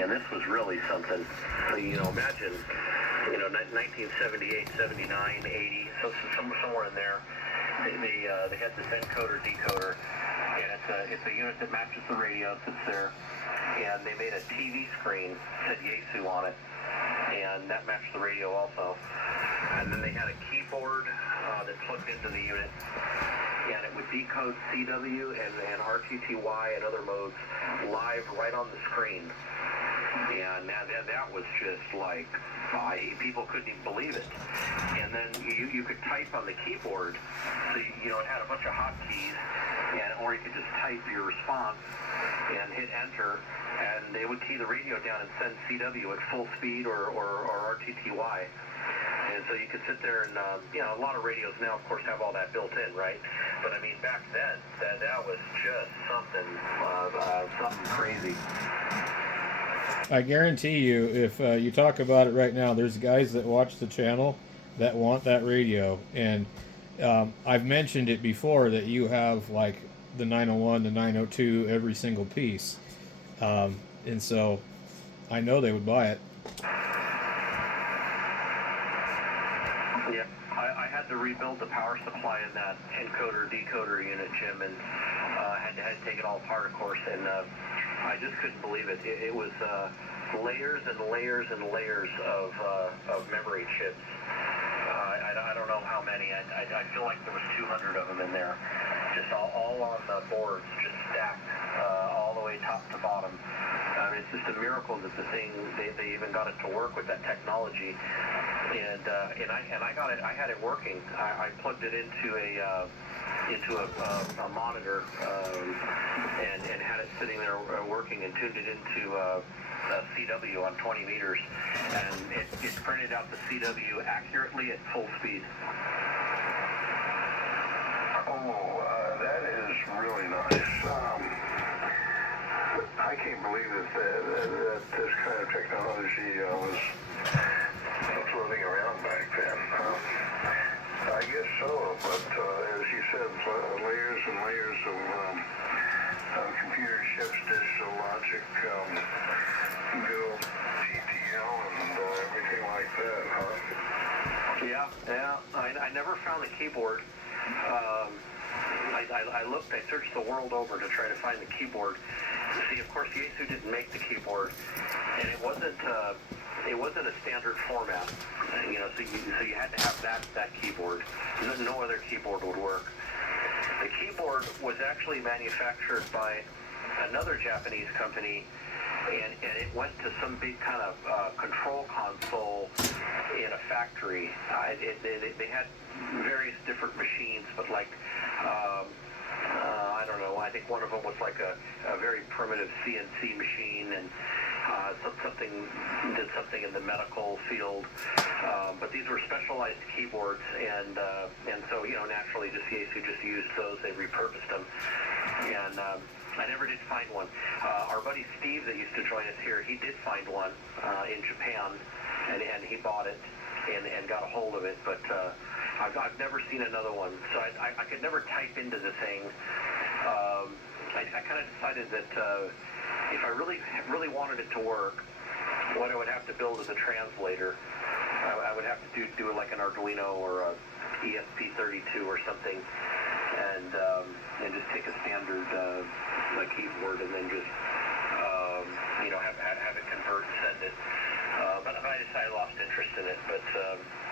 And this was really something. So, imagine, 1978, 79, 80, so somewhere in there. They had this encoder decoder, and it's a unit that matches the radio that's there. And they made a TV screen that said YAESU on it, and that matched the radio also. And then they had a keyboard that plugged into the unit, and it would decode CW and RTTY and other modes live right on the screen. And that was just like, people couldn't even believe it. And then you could type on the keyboard, so it had a bunch of hotkeys, or you could just type your response and hit enter, and they would key the radio down and send CW at full speed or RTTY. And so you could sit there and, a lot of radios now, of course, have all that built in, right? But, I mean, back then, that was just something crazy. I guarantee you, if you talk about it right now, there's guys that watch the channel that want that radio. And I've mentioned it before that you have, like, the 901, the 902, every single piece. And so I know they would buy it. Yeah, I had to rebuild the power supply in that encoder decoder unit, Jim, and had to take it all apart, of course, and I just couldn't believe it. It was layers and layers and layers of memory chips. I don't know how many. I feel like there was 200 of them in there, just all on the boards, just stacked all the way top to bottom. I mean, it's just a miracle that the thing they even got it to work with that technology. And I got it. I had it working. I plugged it into a monitor and had it sitting there working, and tuned it into CW on 20 meters, and it printed out the CW accurately at full speed. That is really nice. I can't believe that this kind of technology was floating around back then. I guess so, but as you said, layers and layers of computer chips, digital logic, good TTL, and everything like that, huh? Yeah. I never found the keyboard. I looked, I searched the world over to try to find the keyboard. See, of course, YAESU didn't make the keyboard, and it wasn't a standard format. So you had to have that keyboard. No other keyboard would work. The keyboard was actually manufactured by another Japanese company, and it went to some big kind of control console in a factory. They had various different machines, but like, I don't know, I think one of them was like a very primitive CNC machine, and did something in the medical field. But these were specialized keyboards, and so, naturally just YAESU just used those. They repurposed them. And I never did find one. Our buddy Steve that used to join us here, he did find one in Japan, and he bought it and got a hold of it, but I've never seen another one, so I could never type into the thing. I kind of decided that if I really wanted it to work, what I would have to build is a translator. I would have to do it like an Arduino or a ESP32 or something, and just take a standard keyboard and then just have it convert and send it. But I decided I lost interest in it. But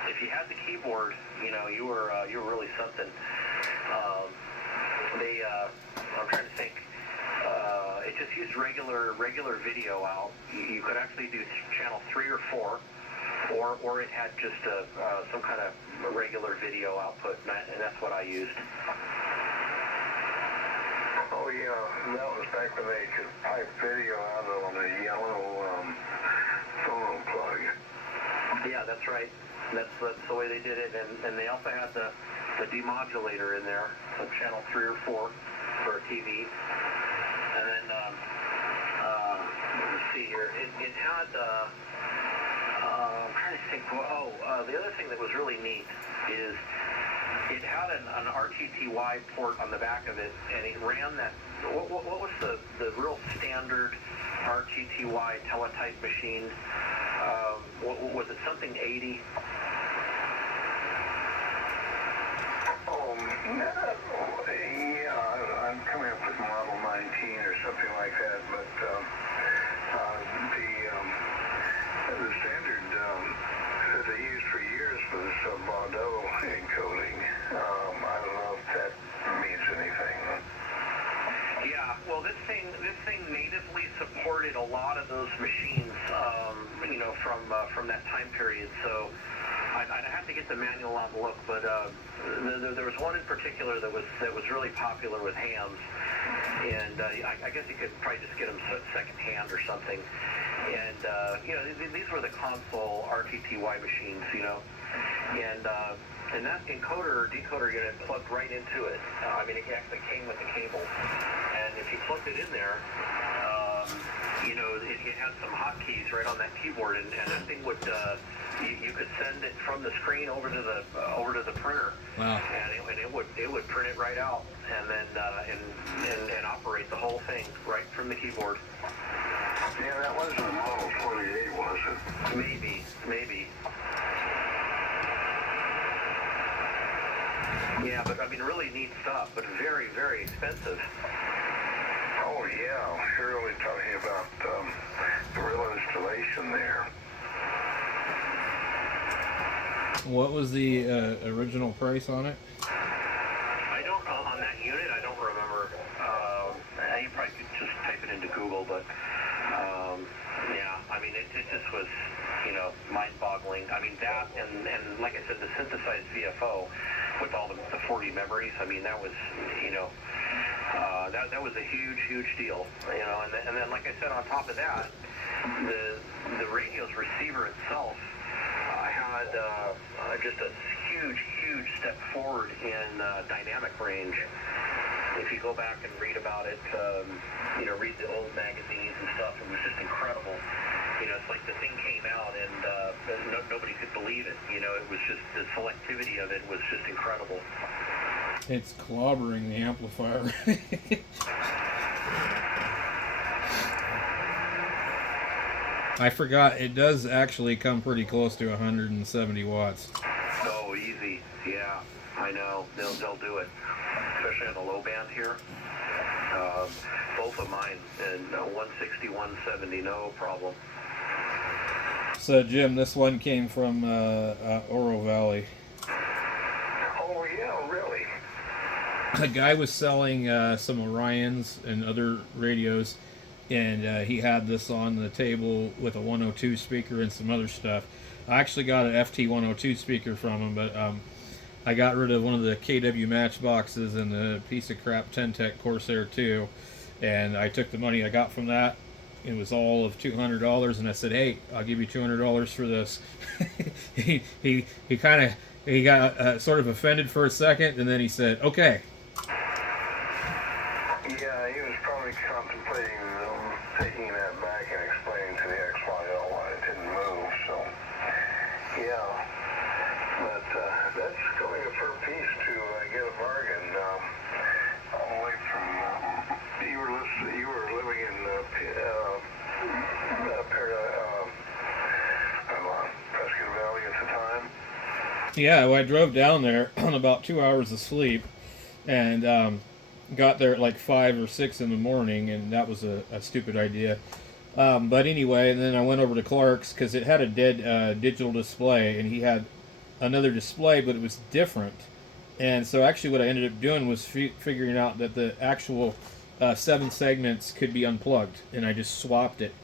if you had the keyboard, you were really something. I'm trying to think. It just used regular video out. You could actually do channel 3 or 4, or it had just some kind of regular video output, and that's what I used. Oh yeah, that was back when they could pipe video out on a yellow phone plug. Yeah, that's right. That's the way they did it, and they also had the demodulator in there, so channel 3 or 4 for a TV. And then let's see here, it had I'm trying to think. The other thing that was really neat is it had an RTTY port on the back of it, and it ran that. What was the real standard RTTY teletype machine. Was it something 80? Oh, yeah, I'm coming up with Model 19 or something like that, but the standard that they used for years was Bordeaux encoding. I don't know if that means anything. Yeah, well, this thing natively supported a lot of those machines, from that time period. So I'd have to get the manual out and look, but there was one in particular that was really popular with hams, and I guess you could probably just get them secondhand or something. And these were the console RTTY machines, and that encoder or decoder unit plugged right into it. It actually came with the cable, and if you plugged it in there, it had some hotkeys right on that keyboard, and that thing would you could send it from the screen over to the printer. Wow. And it would print it right out, and then and operate the whole thing right from the keyboard. Yeah, that wasn't a Model 28, was it? Maybe. Yeah, but really neat stuff, but very, very expensive. Oh, yeah, you're really talking about the real installation there. What was the original price on it? I don't know, on that unit, I don't remember. You probably could just type it into Google, but it just was, mind-boggling. That and like I said, the synthesized VFO with all the 40 memories. That was, that was a huge deal. And then like I said, on top of that, the radio's receiver itself had just a huge step forward in dynamic range. If you go back and read about it, read the old magazines and stuff, it was just incredible. It's like the thing came out and nobody could believe it. It was just, the selectivity of it was just incredible. It's clobbering the amplifier. I forgot, it does actually come pretty close to 170 watts. Oh, easy. Yeah, I know. They'll do it, especially on the low band here. Both of mine, and 160, 170, no problem. So, Jim, this one came from Oro Valley. Oh, yeah, really? A guy was selling some Orions and other radios, and he had this on the table with a 102 speaker and some other stuff. I actually got an FT102 speaker from him, but I got rid of one of the KW Matchboxes and the piece of crap Ten-Tech Corsair 2, and I took the money I got from that. It was all of $200, and I said, "Hey, I'll give you $200 for this." he got sort of offended for a second, and then he said, "Okay." Yeah, he was probably contemplating taking that back and explaining to the XYL why it didn't move. So, yeah, but that's going a per piece to get a bargain. All the way from you were living in Prescott Valley at the time. Yeah, well, I drove down there on about 2 hours of sleep, and got there at like 5 or 6 in the morning, and that was a stupid idea. But anyway, and then I went over to Clark's because it had a dead digital display, and he had another display, but it was different. And so actually what I ended up doing was figuring out that the actual 7 segments could be unplugged, and I just swapped it.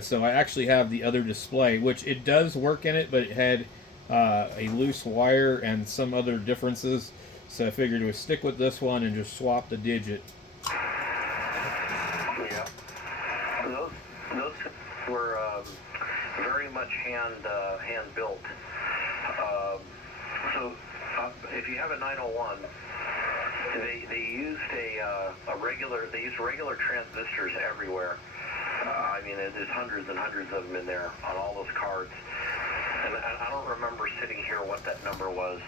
So I actually have the other display, which it does work in it, but it had a loose wire and some other differences. So I figured it would stick with this one and just swap the digit. Yeah. Those were very much hand built. So if you have a 901, they used regular transistors everywhere. There's hundreds and hundreds of them in there on all those cards. And I don't remember sitting here what that number was.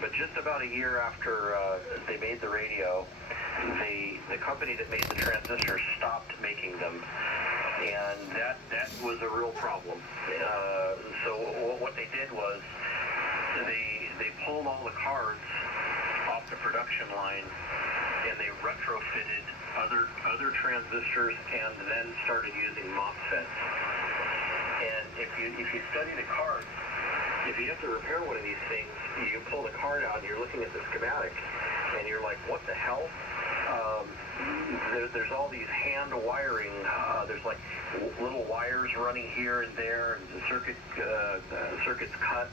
But just about a year after they made the radio, the company that made the transistors stopped making them. and that was a real problem. So what they did was they pulled all the cards off the production line, and they retrofitted other transistors, and then started using MOSFETs. And if you study the cards, if you have to repair one of these things, you pull the card out and you're looking at the schematic, and you're like, what the hell? There's all these hand wiring. There's like little wires running here and there, and the circuits cut,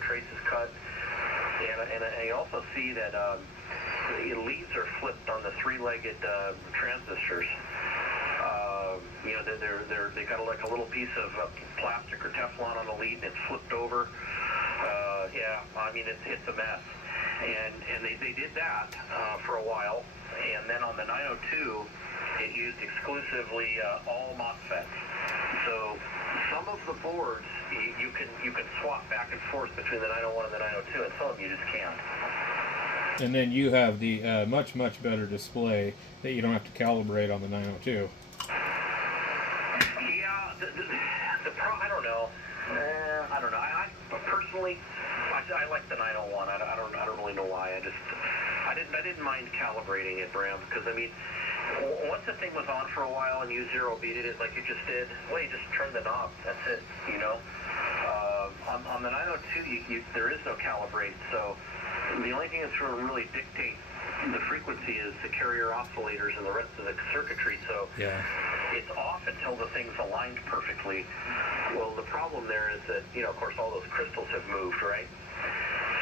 traces cut. And I also see that the leads are flipped on the three-legged transistors. They got like a little piece of plastic or Teflon on the lead, and it's flipped over. It's a mess. And they did that for a while, and then on the 902, it used exclusively all MOSFETs. So some of the boards you can swap back and forth between the 901 and the 902, and some of them you just can't. And then you have the much better display that you don't have to calibrate on the 902. Yeah, I don't know. I don't know. I personally, I like the 901. I don't really know why. I didn't mind calibrating it, Bram, because once the thing was on for a while and you zero beated it like you just did, well, you just turn the knob. That's it. On the 902, there is no calibrate, so the only thing that's going to really dictate the frequency is the carrier oscillators and the rest of the circuitry. So yeah, it's off until the thing's aligned perfectly. Well, the problem there is that, of course, all those crystals have moved, right?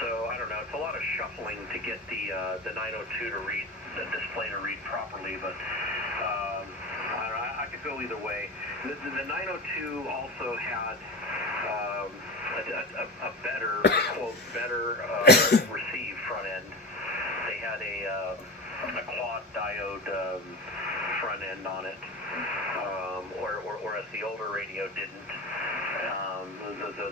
So, I don't know, it's a lot of shuffling to get the 902 to read, the display to read properly, but I could go either way. The 902 also had a better, quote, better receive front end. They had a quad diode front end on it, whereas the older radio didn't.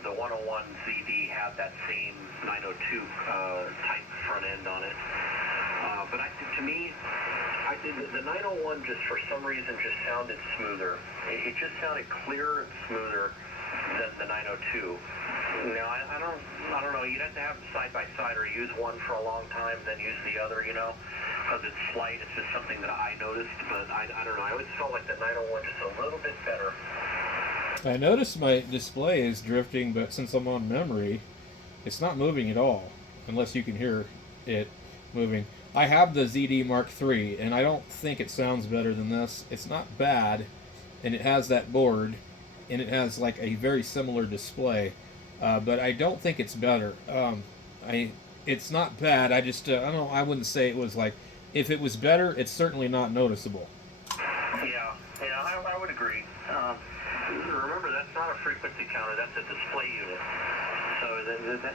The 101 ZD had that same 902 type front end on it. But to me, the 901 just for some reason just sounded smoother. It just sounded clearer and smoother than the 902. Now, I don't know. You'd have to have them side by side, or use one for a long time, then use the other, because it's slight. It's just something that I noticed, but I don't know. I always felt like the 901 just a little bit better. I noticed my display is drifting, but since I'm on memory, it's not moving at all, unless you can hear it moving. I have the ZD Mark III, and I don't think it sounds better than this. It's not bad, and it has that board, and it has like a very similar display, but I don't think it's better. It's not bad. I just I don't know. I wouldn't say it was like, if it was better, it's certainly not noticeable. Yeah, I would agree. Remember, that's not a frequency counter. That's a display unit. So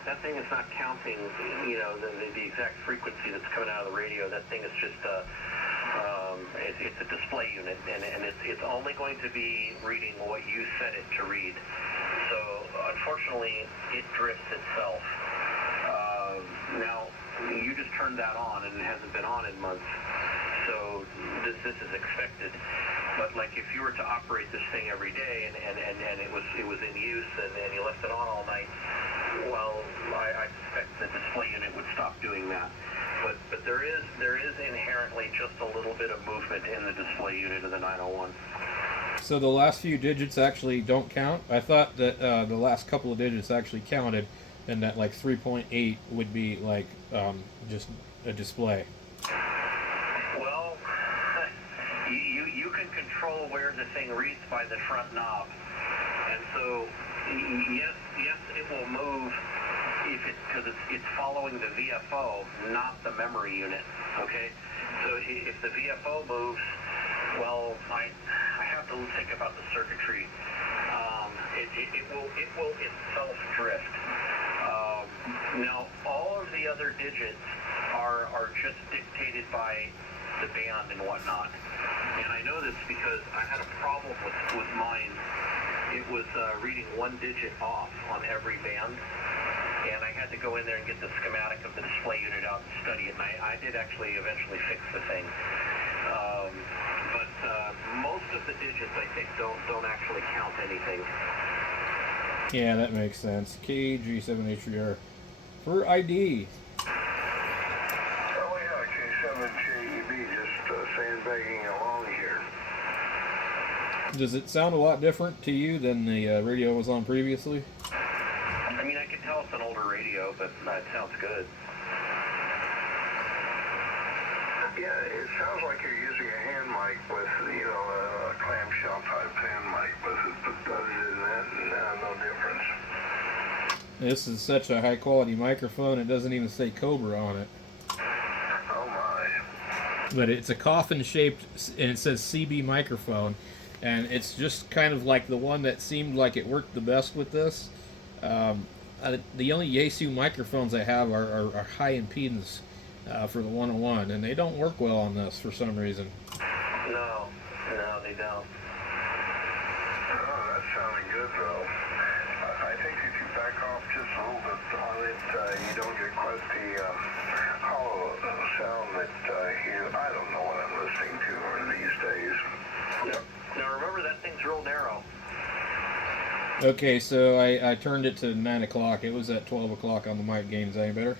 that thing is not counting, the exact frequency that's coming out of the radio. That thing is just it's a display unit, and it's only going to be reading what you set it to read. So unfortunately, it drifts itself. Now you just turned that on, and it hasn't been on in months. So this is expected. But like if you were to operate this thing every day and it was in use and you left it on all night, well, I suspect the display unit would stop doing that. But there is inherently just a little bit of movement in the display unit of the 901. So the last few digits actually don't count? I thought that the last couple of digits actually counted, and that like 3.8 would be like just a display. Well, you can control where the thing reads by the front knob, and so yes, it will move because it's following the VFO, not the memory unit. Okay, so if the VFO moves, well, I have to think about the circuitry. It will itself drift. Now, all of the other digits are just dictated by the band and whatnot. And I know this because I had a problem with mine. It was reading one digit off on every band. And I had to go in there and get the schematic of the display unit out and study it. And I did actually eventually fix the thing. But most of the digits, I think, don't actually count anything. Yeah, that makes sense. KG7H3R for ID. Oh yeah, K7JEB just sandbagging along here. Does it sound a lot different to you than the radio was on previously? I mean, I can tell it's an older radio, but it sounds good. Yeah, it sounds like you're using a hand mic with, a clamshell type hand mic with it, but other than that, no difference. This is such a high quality microphone, it doesn't even say Cobra on it. Oh my. But it's a coffin shaped, and it says CB microphone, and it's just kind of like the one that seemed like it worked the best with this. The only YAESU microphones I have are high impedance for the 101, and they don't work well on this for some reason. No, they don't. Oh, that's sounding good though. I think if you back off just a little bit on it, you don't get quite the hollow sound that I don't know what I'm listening to these days. Yep. Now remember, that thing's real narrow. Okay, so I turned it to 9 o'clock. It was at 12 o'clock on the mic gain. Is that any better?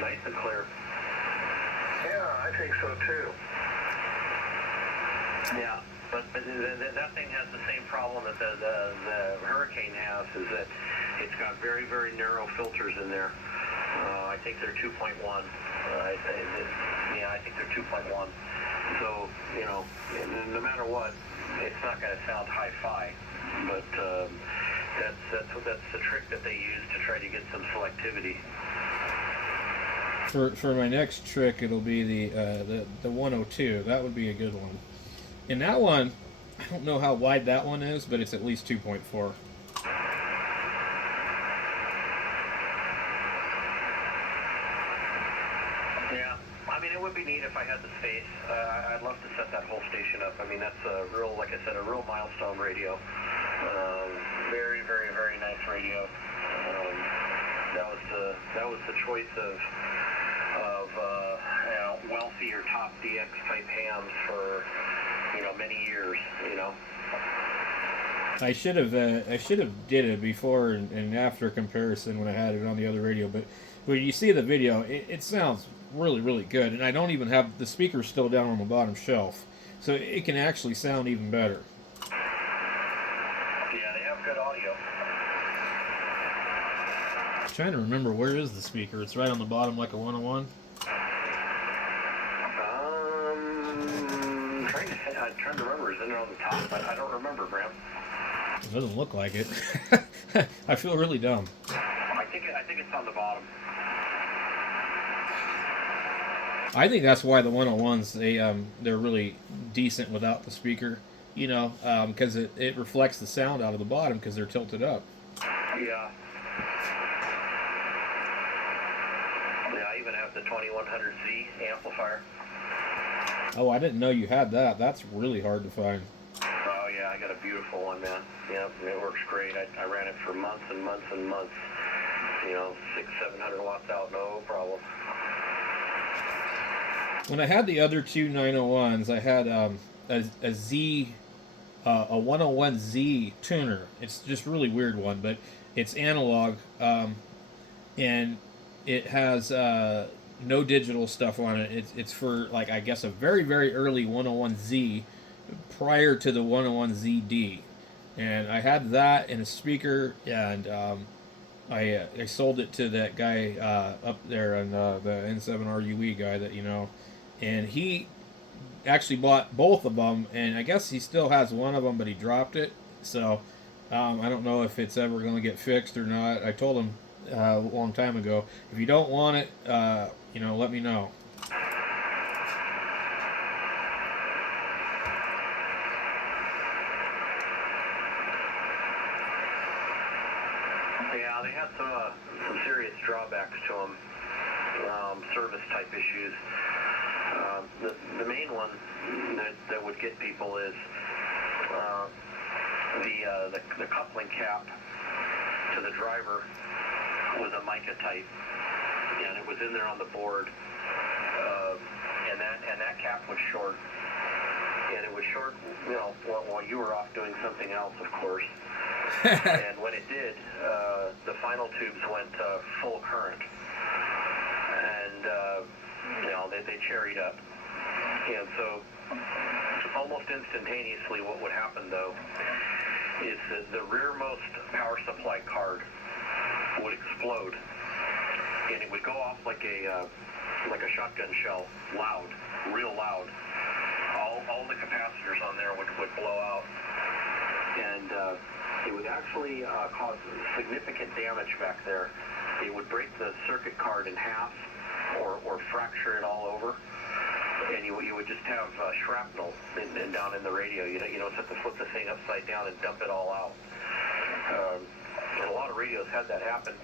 Nice and clear. Yeah, I think so too. Yeah, but that thing has the same problem that the Hurricane has, is that it's got very, very narrow filters in there. I think they're 2.1. I think they're 2.1. So, no matter what, it's not going to sound hi-fi. But that's the trick that they use to try to get some selectivity. For my next trick, it'll be the 102. That would be a good one. And that one, I don't know how wide that one is, but it's at least 2.4. Yeah, I mean, it would be neat if I had the space. I'd love to set that whole station up. I mean, that's a real, like I said, a real milestone radio. Very, very, very nice radio. That was the choice of wealthy or top DX type hams for many years. I should have did it before and after comparison when I had it on the other radio, but when you see the video, it sounds really, really good, and I don't even have the speakers still down on the bottom shelf, so it can actually sound even better. Yeah, they have good audio. I'm trying to remember, where is the speaker? It's right on the bottom like a 101. I'm trying to remember. Is it on the top? I don't remember, Bram. It doesn't look like it. I feel really dumb. I think it's on the bottom. I think that's why the 101s they're really decent without the speaker, because it reflects the sound out of the bottom because they're tilted up. Yeah. Yeah, I even have the 2100Z amplifier. Oh, I didn't know you had that. That's really hard to find. Oh yeah, I got a beautiful one, man. Yeah, it works great. I ran it for months and months and months. 600-700 watts out, no problem. When I had the other two 901s, I had a 101Z tuner. It's just a really weird one, but it's analog, and it has no digital stuff on it. It's for, like, I guess a very, very early 101Z prior to the 101ZD. And I had that in a speaker, and I sold it to that guy up there, and the N7RUE guy that and he actually bought both of them, and I guess he still has one of them, but he dropped it. So I don't know if it's ever going to get fixed or not. I told him a long time ago, if you don't want it, let me know. Yeah, they had some serious drawbacks to them, service type issues. The main one that would get people is the coupling cap to the driver was a mica type, and it was in there on the board, and that cap was short. And it was short, while you were off doing something else, of course. And when it did, the final tubes went full current. And, they cherried up. And so, almost instantaneously, what would happen, though, is that the rearmost power supply card would explode. And it would go off like a shotgun shell, loud, real loud. All the capacitors on there would blow out, and it would actually cause significant damage back there. It would break the circuit card in half, or fracture it all over, and you would just have shrapnel down in the radio. You don't have to flip the thing upside down and dump it all out. And a lot of radios had that happen.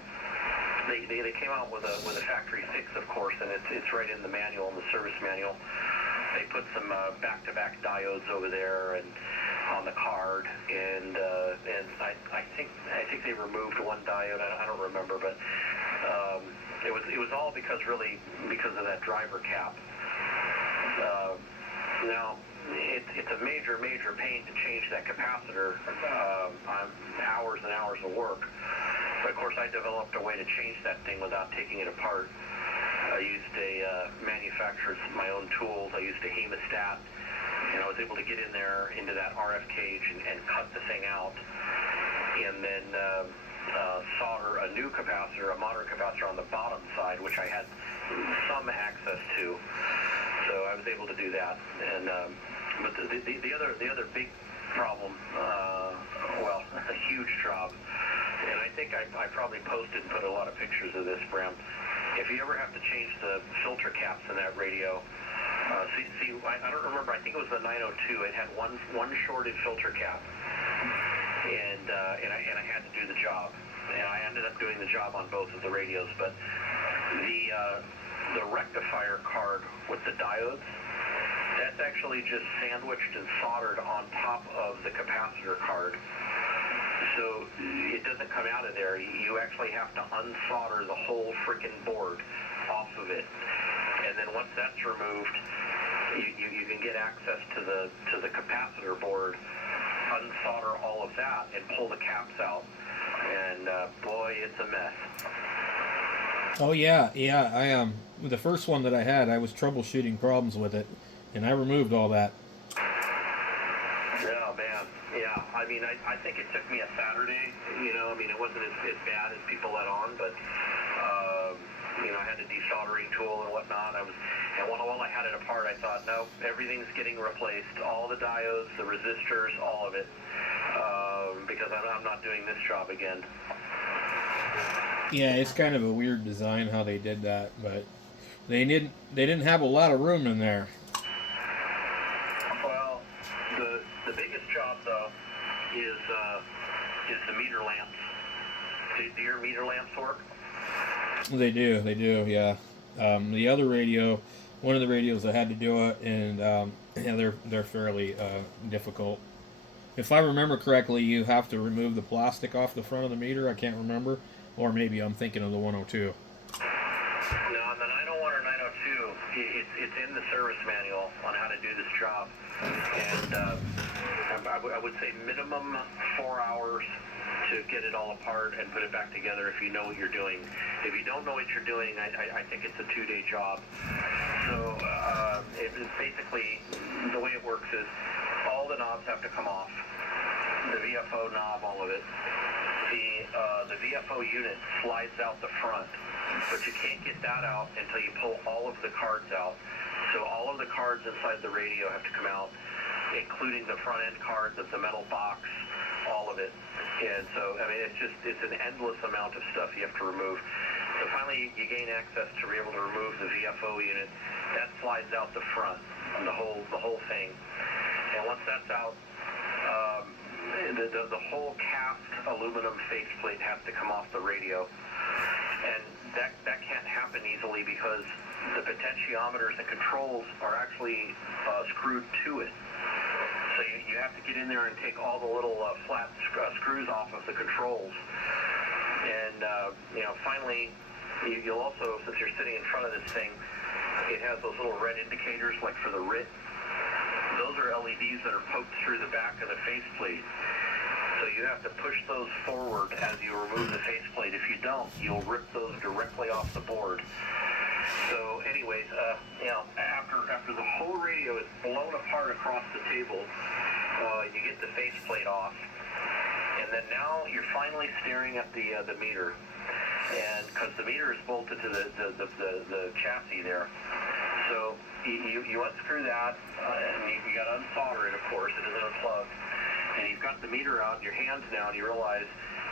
They came out with a factory fix, of course, and it's right in the manual, in the service manual. They put some back-to-back diodes over there and on the card, and I think they removed one diode. I don't remember, but it was all because of that driver cap. Now it's a major pain to change that capacitor on hours and hours of work. But of course, I developed a way to change that thing without taking it apart. I used my own tools. I used a hemostat, and I was able to get in there into that RF cage and cut the thing out, and then solder a new capacitor, a modern capacitor on the bottom side, which I had some access to. So I was able to do that. And but the other big problem, a huge job. And I think I probably posted and put a lot of pictures of this, Bram. If you ever have to change the filter caps in that radio, I don't remember. I think it was the 902. It had one shorted filter cap, and I had to do the job. And I ended up doing the job on both of the radios. But the rectifier card with the diodes, that's actually just sandwiched and soldered on top of the capacitor card. So it doesn't come out of there. You actually have to unsolder the whole freaking board off of it. And then once that's removed, you can get access to the capacitor board, unsolder all of that, and pull the caps out. And boy, it's a mess. Oh yeah. I the first one that I had, I was troubleshooting problems with it, and I removed all that. Oh man, yeah. I mean, I think it took me a Saturday. It wasn't as bad as people let on, but I had a desoldering tool and whatnot. While I had it apart, I thought, no, everything's getting replaced. All the diodes, the resistors, all of it, because I'm not doing this job again. Yeah, it's kind of a weird design how they did that, but they didn't have a lot of room in there. Well, the biggest job though is the meter lamps. Do your meter lamps work? They do, yeah. The other radio, one of the radios, I had to do it, and they're fairly difficult. If I remember correctly, you have to remove the plastic off the front of the meter. I can't remember, or maybe I'm thinking of the 102. No, the 901 or 902, it's in the service manual on how to do this job, and I would say minimum 4 hours to get it all apart and put it back together if you know what you're doing. If you don't know what you're doing, I think it's a 2-day job. So it's basically, the way it works is all the knobs have to come off. The VFO knob, all of it. The VFO unit slides out the front, but you can't get that out until you pull all of the cards out. So all of the cards inside the radio have to come out, including the front end cards of the metal box, all of it. And so, it's an endless amount of stuff you have to remove. So finally, you gain access to be able to remove the VFO unit. That slides out the front, and the whole thing. And once that's out, the whole cast aluminum faceplate has to come off the radio. And that can't happen easily because the potentiometers and controls are actually screwed to it. So you have to get in there and take all the little flat screws off of the controls. And, finally, you'll also, since you're sitting in front of this thing, it has those little red indicators like for the RIT. Those are LEDs that are poked through the back of the faceplate. So you have to push those forward as you remove the faceplate. If you don't, you'll rip those directly off the board. So anyways, after the whole radio is blown apart across the table, you get the faceplate off. And then now you're finally staring at the meter. And because the meter is bolted to the chassis there. So you unscrew that, and you got to unsolder it, of course. It isn't unplugged. And you've got the meter out in your hands now, and you realize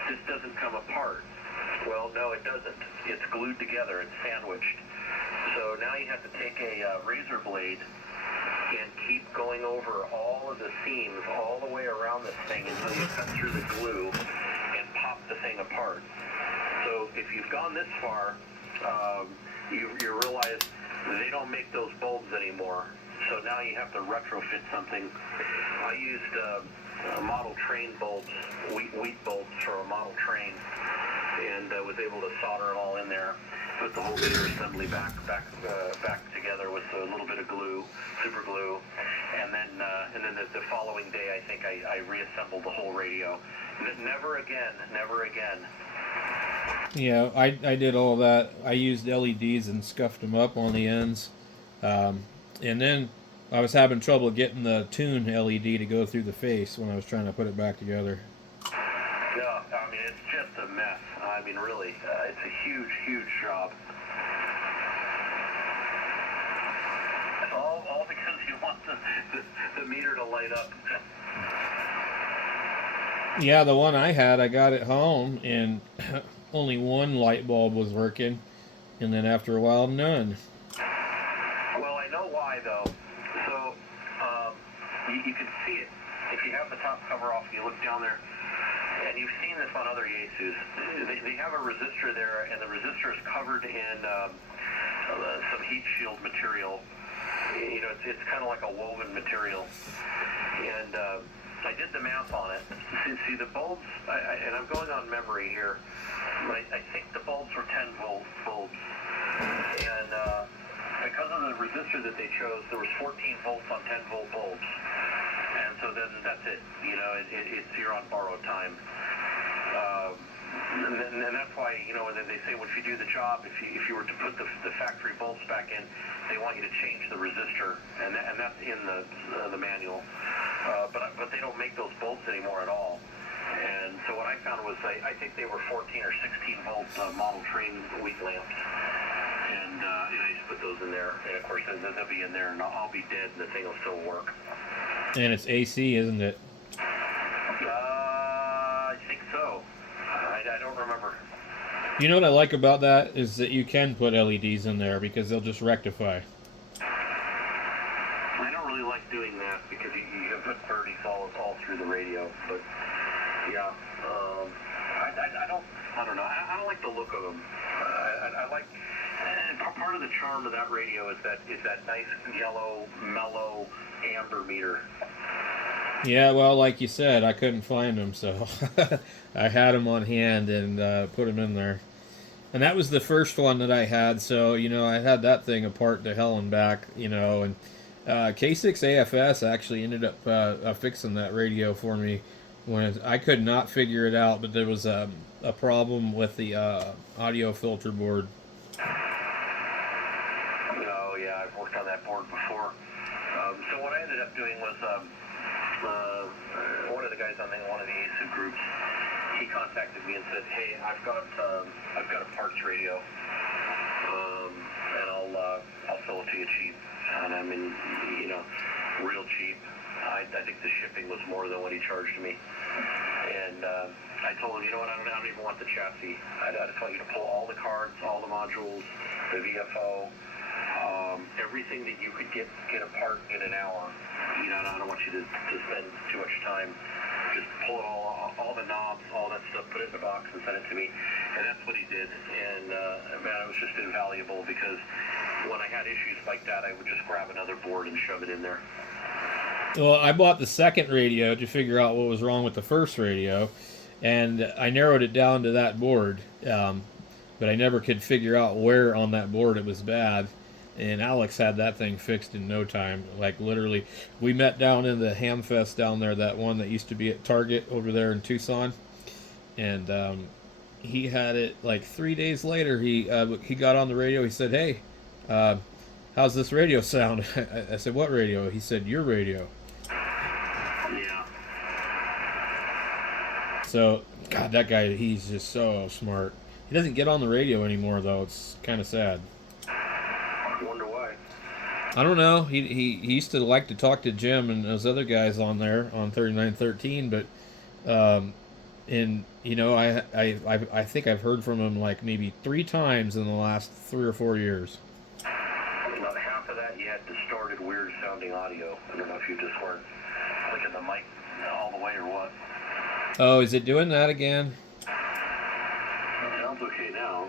this doesn't come apart. Well, no, it doesn't. It's glued together. It's sandwiched. So now you have to take a razor blade and keep going over all of the seams all the way around this thing until you cut through the glue and pop the thing apart. So if you've gone this far, you realize they don't make those bulbs anymore. So now you have to retrofit something. I used model train bulbs, wheat bulbs for a model train, and was able to solder it all in there. Put the whole meter assembly back together with a little bit of glue, super glue, and then the following day I think I reassembled the whole radio. Never again. Yeah, I did all that. I used LEDs and scuffed them up on the ends, and then I was having trouble getting the tune LED to go through the face when I was trying to put it back together. Yeah, I mean, it's just a mess. I mean, really, it's a huge job. All because you want the meter to light up. Yeah, the one I had, I got it home, and only one light bulb was working, and then after a while, none. Well, I know why, though. So, you can see it. If you have the top cover off and you look down there, and you've seen this on other YAESUs, they have a resistor there, and the resistor is covered in some heat shield material. You know, it's kind of like a woven material. And I did the math on it. See the bulbs, and I'm going on memory here, but I think the bulbs were 10-volt bulbs. And because of the resistor that they chose, there was 14 volts on 10-volt bulbs. And so then that's it. You know, it's you're on borrowed time. And that's why, you know, when they say if you do the job, if you were to put the factory bolts back in, they want you to change the resistor, and that's in the manual. But they don't make those bolts anymore at all. And so what I found was I think they were 14 or 16 volt model train wheat lamps. And I just put those in there, and of course they'll be in there, and I'll be dead, and the thing will still work. And it's AC, isn't it? I think so. I don't remember. You know what I like about that is that you can put LEDs in there because they'll just rectify. I don't really like doing that because you have put birdies all through the radio. But yeah, I don't know. I don't like the look of them. I like part of the charm of that radio is that nice yellow, mellow amber meter. Yeah, well, like you said, I couldn't find them, so I had them on hand and put them in there. And that was the first one that I had, so, you know, I had that thing apart to hell and back, you know, and K6AFS actually ended up fixing that radio for me when I could not figure it out, but there was a problem with the audio filter board. Oh, yeah, I've worked on that board before. So what I ended up doing was one of the guys on one of the YAESU groups, he contacted me and said, "Hey, I've got a parts radio, and I'll sell it to you cheap." And I mean, you know, real cheap. I think the shipping was more than what he charged me. And I told him, you know what, I don't even want the chassis. I just want you to pull all the cards, all the modules, the VFO, everything that you could get apart in an hour. You know, I don't want you to spend too much time. Just pull it all the knobs, all that stuff, put it in a box and send it to me. And that's what he did. And man, it was just invaluable because when I had issues like that, I would just grab another board and shove it in there. Well, I bought the second radio to figure out what was wrong with the first radio, and I narrowed it down to that board, but I never could figure out where on that board it was bad. And Alex had that thing fixed in no time. Like literally, we met down in the Ham Fest down there, that one that used to be at Target over there in Tucson, and he had it like 3 days later. He got on the radio. He said, "Hey, how's this radio sound?" I said, "What radio?" He said, "Your radio." Yeah. So, God, that guy, he's just so smart. He doesn't get on the radio anymore, though. It's kind of sad. I wonder why. I don't know. He used to like to talk to Jim and those other guys on there on 3913, but and you know, I think I've heard from him like maybe 3 times in the last 3 or 4 years. About half of that you had distorted, weird sounding audio. I don't know if you just weren't clicking the mic all the way or what. Oh, is it doing that again? It sounds okay now.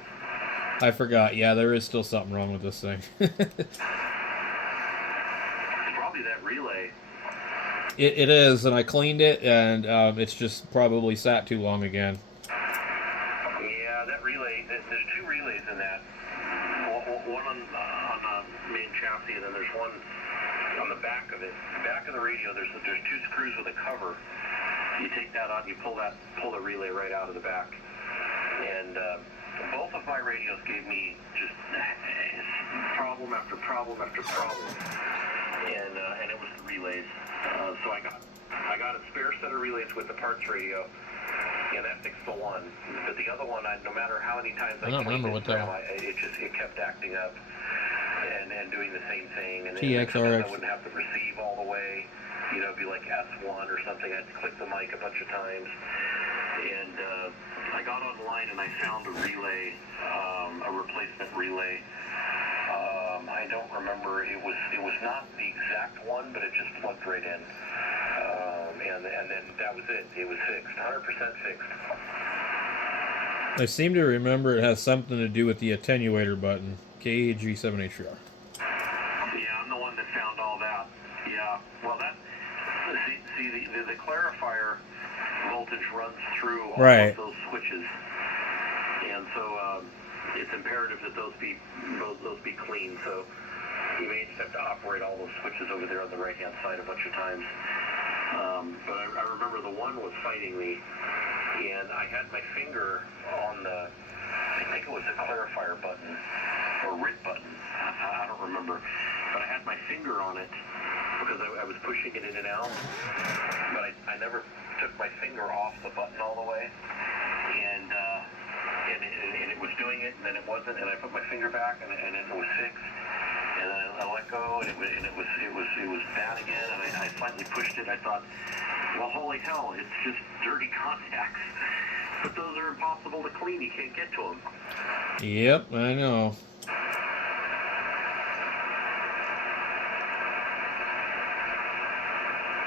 I forgot. Yeah, there is still something wrong with this thing. It's probably that relay. It is, and I cleaned it, and it's just probably sat too long again. Yeah, that relay, there's 2 relays in that. One on the main chassis, and then there's one on the back of it. The back of the radio, there's 2 screws with a cover. You take that out, you pull the relay right out of the back. And both of my radios gave me just problem after problem after problem. And it was the relays. So I got a spare set of relays with the parts radio, and that fixed the one. But the other one, no matter how many times I don't remember what that was. it kept acting up and doing the same thing. And TXRX. I wouldn't have to receive all the way. You know, it'd be like S1 or something. I'd click the mic a bunch of times. And I got online and I found a relay, a replacement relay. I don't remember. It was not the exact one, but it just plugged right in. And then that was it. It was fixed, 100% fixed. I seem to remember it has something to do with the attenuator button. KG7HR. Yeah, I'm the one that found all that. Yeah. Well, the clarifier voltage runs through all of those switches, and so it's imperative that those be clean. So you may just have to operate all those switches over there on the right-hand side a bunch of times. But I remember the one was fighting me, and I had my finger on I think it was a clarifier button or RIT button. I don't remember, but I had my finger on it because I was pushing it in and out, but I never took my finger off the button all the way, and it was doing it, and then it wasn't, and I put my finger back, and it was fixed, and then I let go, and it was bad again, and I finally pushed it. I thought, well, holy hell, it's just dirty contacts, but those are impossible to clean. You can't get to them. Yep, I know.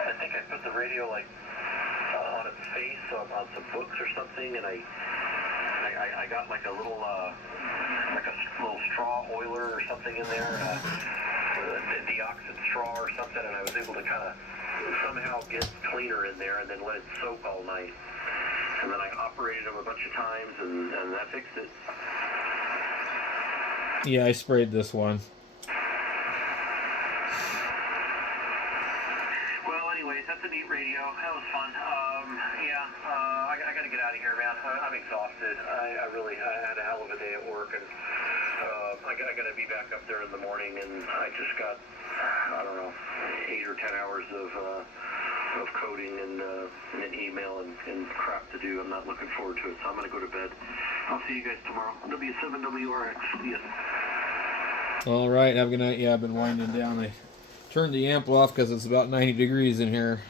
I think I put the radio like on its face on some books or something, and I got like a little straw oiler or something in there, a deoxid straw or something, and I was able to kind of somehow get cleaner in there and then let it soak all night. And then I operated them a bunch of times, and that fixed it. Yeah, I sprayed this one. Well, anyways, that's a neat radio. That was fun. I got to get out of here, man. I'm exhausted. I had a hell of a day at work, and I got to be back up there in the morning, and I just got, I don't know, 8 or 10 hours of coding and an email and crap to do. I'm not looking forward to it, so I'm going to go to bed. I'll see you guys tomorrow. W7WRX. See ya. All right, have a good night. Yeah, I've been winding down. I turned the amp off because it's about 90 degrees in here.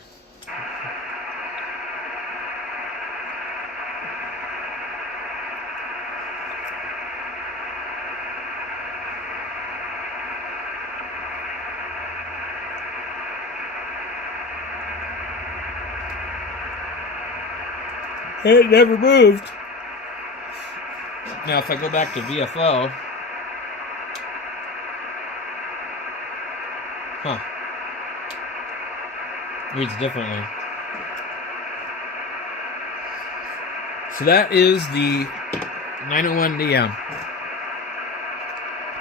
It never moved. Now, if I go back to VFO, reads differently. So that is the 901DM.